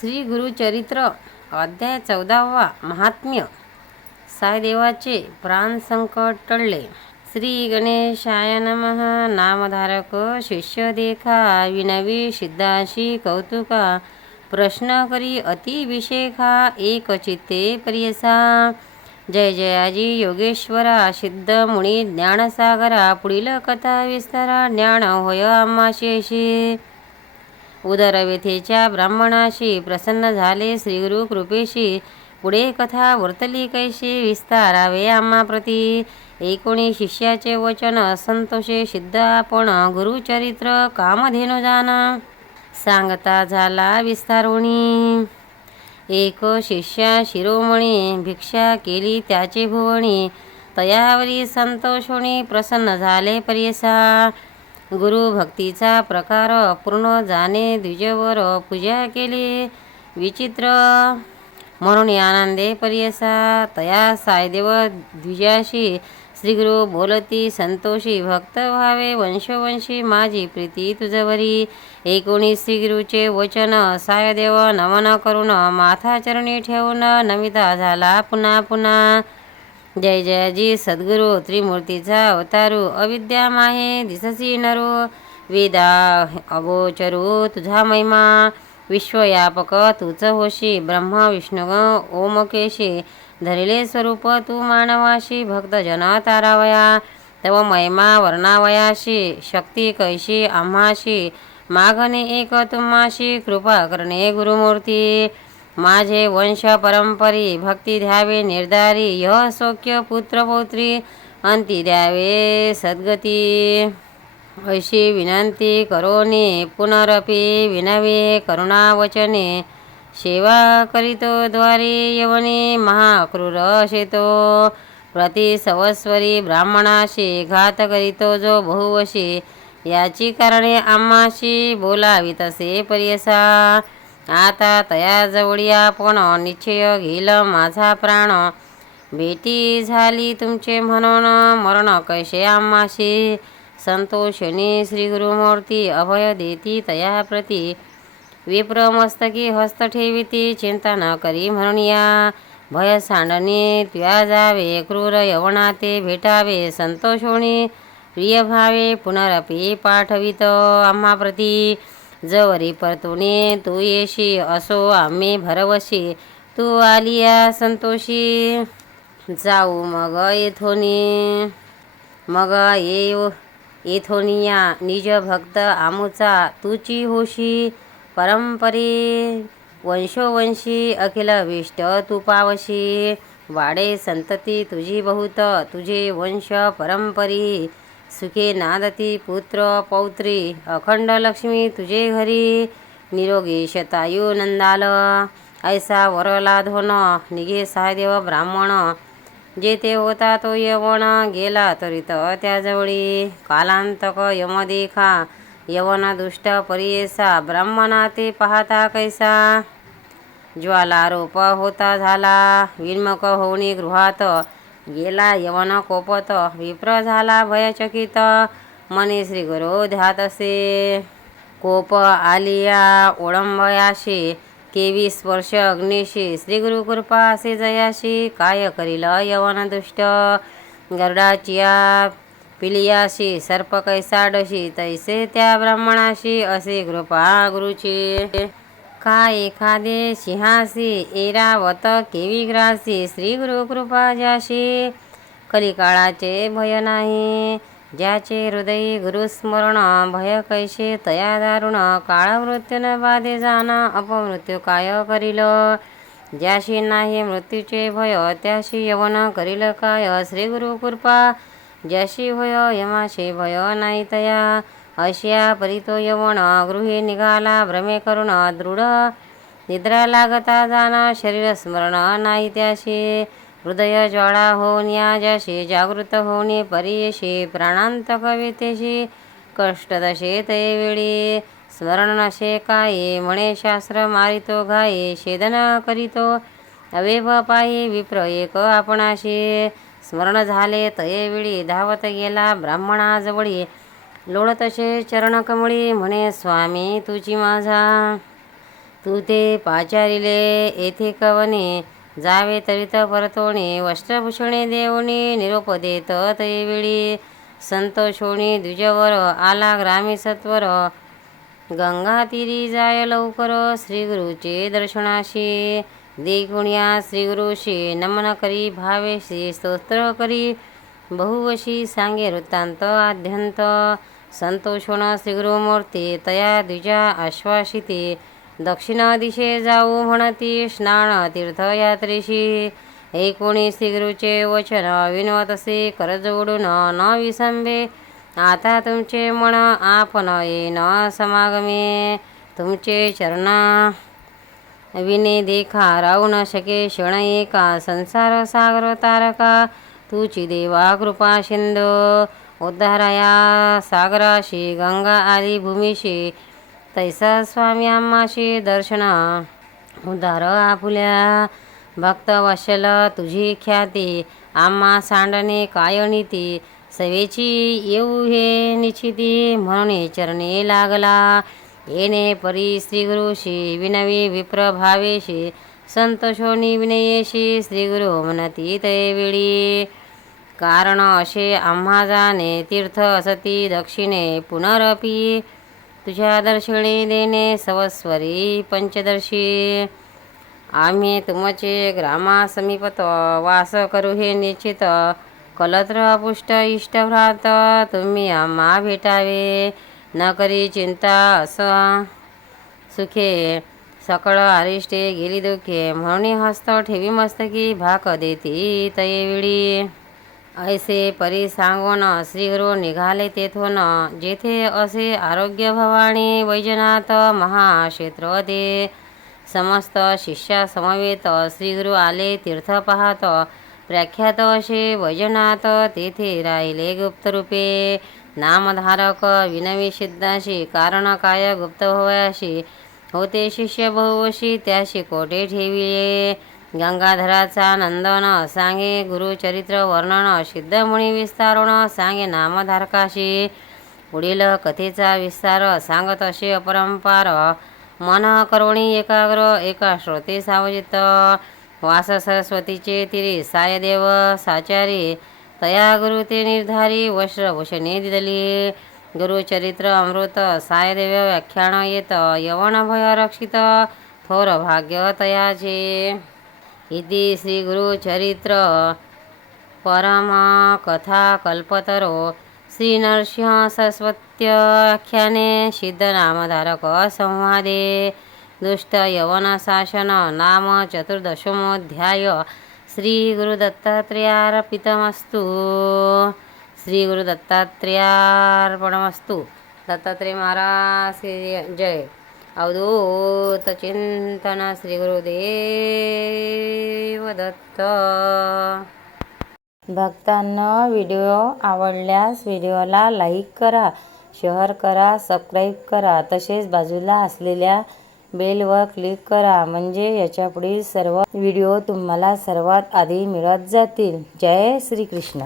श्री गुरुचरित्र अध्याय चौदावा महात्म्य. सायदेवाचे प्राण संकट टळले. श्री गणेशाय नमः. नामधारक शिष्य देखा विनवी सिद्धाशी कौतुका. प्रश्न करी अतिभिषेखा एकचित्ते एक चित्ते प्रियसा. जय जयाजी योगेश्वरा सिद्ध मुनी ज्ञानसागरा पुढील कथा विस्तारा ज्ञान होय आम्हाशेशी उदरव्यथेच्या ब्राह्मणाशी प्रसन्न झाले श्रीगुरु कृपेशी. पुढे कथा वर्तली कैशी विस्तारावे आम्हा प्रती. एकोणी शिष्याचे वचन असंतोषे सिद्ध आपण गुरुचरित्र कामधेनु जान सांगता झाला विस्तारोणी. एक शिष्या शिरोमणी भिक्षा केली त्याचे भुवणी. तयावरी संतोषोणी प्रसन्न झाले प्रियसा गुरु भक्तीचा प्रकार अपूर्ण जाणे द्विजवर पूजा केली. विचित्र. म्हणून आनंदे पर्यसा. तया सायदेव द्विजाशी. श्रीगुरु बोलती संतोषी भक्त व्हावे वंशवंशी माझी प्रीती तुझवरी. एकोणीस श्रीगुरुचे वचन सायदेव नमन करून माथाचरणी ठेवून नमिता झाला पुन्हा पुन्हा. जय जयाजी सद्गुरु त्रिमूर्तीचा अवतारू अविद्या माहे दिससी नरो वेदा अगोचरू तुझा महिमा विश्वयापक तूच होशी ब्रह्म विष्णू ओमकेशी धरिले स्वरूप तू मानवाशी भक्तजन तारावया तव महिमा वर्णावयाशी शक्ती कैशी आम्हाशी मागणे एक तुम्हाशी कृपा करणे गुरुमूर्ती। माझे वंश परंपरी भक्ती द्यावे निर्धारी यह सौख्य पुत्रपौत्री अंती द्यावे सद्गती. अशी विनंती करोनी पुनरपी विनवे करुणावचने. सेवा करीतो द्वारे यवने महाक्रूर शेतो प्रतिसवस्वरी ब्राह्मणाशी घात करीतो जो बहुवशी. याची कारणे आम्हाशी बोलावी तसे पर्यसा. आता तयाजवळी आपण निश्चय घेईल माझा प्राण. भेटी झाली तुमचे म्हणून मरण कैसे आम्हाशी? संतोषणी श्री गुरुमूर्ती अभय देती तया प्रती. विप्रमस्तकी हस्त ठेविती चिंता न करी म्हणून या. भय सांडणी त्या जावे क्रूर यवनाते भेटावे संतोषोणी प्रिय भावे पुनरपी पाठवित आम्हा प्रती. जवरी परतुने तू येशी असो आम्ही भरवशी. तू आलिया संतोषी. जाऊ मग येथोनी. मग येऊ येथोनिया. निज भक्त आमुचा तुची होशी. परंपरी वंशोवंशी अखिल विष्ट तू पावशी. वाडे संतती तुझी बहुत तुझे वंश परंपरी. सुखे नादती पुत्र पौत्री अखंड लक्ष्मी तुझे घरी निरोगी शतायू नंदाल ऐसा वरला धोन निघे सहादेव ब्राह्मण। जेथे होता तो यवन गेला त्वरित त्याजवळी। कालांतक यमदेखा यवन दुष्ट परियेसा ब्राह्मणा ते पाहता कैसा। ज्वालारोप होता झाला विन्मक होऊनी गृहात गेला यवन कोपत. विप्र झाला भयचकित. मनी श्री गुरु ध्यात असे. कोप आलिया ओळंबयाशी. केवी स्पर्श अग्निशी. श्री गुरु कृपा असे जयाशी. काय करील यवन दुष्ट? गरुडाचिया पिलियाशी. सर्प कैसाडशी. तैसे त्या ब्राह्मणाशी असे कृपा गुरुची. का एखादे सिंहासी एरावत केवी ग्रासी श्री गुरु कृपा ज्याशी कलिकाळाचे भय नाही ज्याचे हृदयी गुरुस्मरण भय कैसे तया दारुण काळ न बाधे जाना अपमृत्यू काय करील? ज्याशी नाही मृत्यूचे भय त्याशी यवन करील काय? श्री गुरु कृपा ज्याशी भय यमाशी भय नाही तया। अशिया परितो यवण गृहे निघाला भ्रमे करुण दृढ. निद्रा लागता जाना शरीर स्मरण नाही त्याशी. हृदय ज्वाळा होऊन या ज्याशी. जागृत होणे परियशी. प्राणांत कवितेशी कष्ट दशे ते वेळी. स्मरण नशे काये. म्हणे शास्त्र मारितो घाये. छेदन करीतो. अवेभ पायी विप्र एक आपणाशी. स्मरण झाले तये वेळी. धावत गेला ब्राह्मणाजवळी. लोळतसे चरणकमळी म्हणे स्वामी तुझी माझा. तू ते पाचारिले येथे कवने? जावे तरित परतोणे. वस्त्रभूषणे देवणी निरोप देत तैवेळी संतोषोणी द्विजवर आला ग्रामी सत्वर. गंगा तिरी जाय लवकर श्रीगुरुचे दर्शनाशी. देखुण्या श्रीगुरुशी नमन करी भावेशी स्तोत्र करी. बहुवशी सांगे वृत्तांत आद्यंत. संतोषण श्रीगुरुमूर्ती तया द्विजा आश्वासिती। दक्षिण दिशे जाऊ म्हणती स्नान तीर्थयात्रेशी एकोणी श्रीगुरुचे वचन विनवतसे कर जोडून न विसंबे आता तुमचे मन आपण येन समागमे। तुमचे चरण विने देखा राहू न शके क्षण एका संसार सागर तारका। तुची देवा कृपा सिंधू। उद्धाराया सागराशी गंगा आली भूमीशी तैसा स्वामी अम्माशी दर्शन. उद्धार आपुल्या भक्त वशल तुझी ख्याती आम्हा सांडणे काय नीती सवेची येऊ हे निश्चिती म्हणून चरणे लागला. येणे परी श्रीगुरुशी विनवी विप्र भावेशी संतोषोनी विनयेशी श्रीगुरु म्हणती तयवेळी कारण असे आम्हा जाणे तीर्थ असती दक्षिणे पुनरपी तुझ्या दर्शिणी देणे सवस्वरी पंचदर्शी. आम्ही तुमचे ग्रामासमीपत वास करू हे निश्चित. कलत्र पुष्ट इष्टभ्रात तुम्ही आम्हा भेटावे. न करी चिंता असं सुखे. सकळ आरिष्टे गेली दुखे. म्हणून हस्त ठेवी मस्तकी भाक देती तयेवेळी ऐसे परिसांगोन सांगून श्रीगुरु निघाले तेथून जेथे असे आरोग्य भवानी वैजनाथ महाक्षेत्र दे समस्त शिष्या समवेत श्रीगुरु आले तीर्थ पाहत प्रख्यात असे वैजनाथ तेथे राहिले गुप्तरूपे. नामधारक विनवी सिद्धाशी कारण काय गुप्त भवयाशी होते शिष्य बहुवशी त्याशी कोठे ठेविले? गंगाधराचा नंदन सांगे गुरुचरित्र वर्णन सिद्धमुनी विस्तारण सांगे नामधारकाशी पुढील कथेचा विस्तार सांगत असे अपरंपार मन करोणी एकाग्र एका श्रोते सावजित वास सरस्वतीचे तिरी सायदेव साचारी तया गुरु ते निर्धारी वस्त्रभूषणे दिदली गुरुचरित्र अमृत सायदेव व्याख्यान येत यवन भय रक्षित थोर भाग्य तयाचे। इति श्री गुरुचरित्र परम कथा कल्पतरो श्री नरसिंह सरस्वत्याख्याने सिद्धनामधारक संवादे दुष्ट यवन शासन नाम चतुर्दशमोध्याय श्री गुरुदत्तात्रेयार्पितमस्तु श्री गुरुदत्तात्रेयार्पणमस्तु दत्तात्रेय महाराज की जय। अवधूत चिंतन श्री गुरुदेव दत्त. भक्तांनो व्हिडिओ आवडल्यास व्हिडिओला लाईक करा शेअर करा सबस्क्राईब करा. तसेच बाजूला असलेल्या बेलवर क्लिक करा म्हणजे याच्या पुढील सर्व व्हिडिओ तुम्हाला सर्वात आधी मिळत जातील. जय श्रीकृष्ण.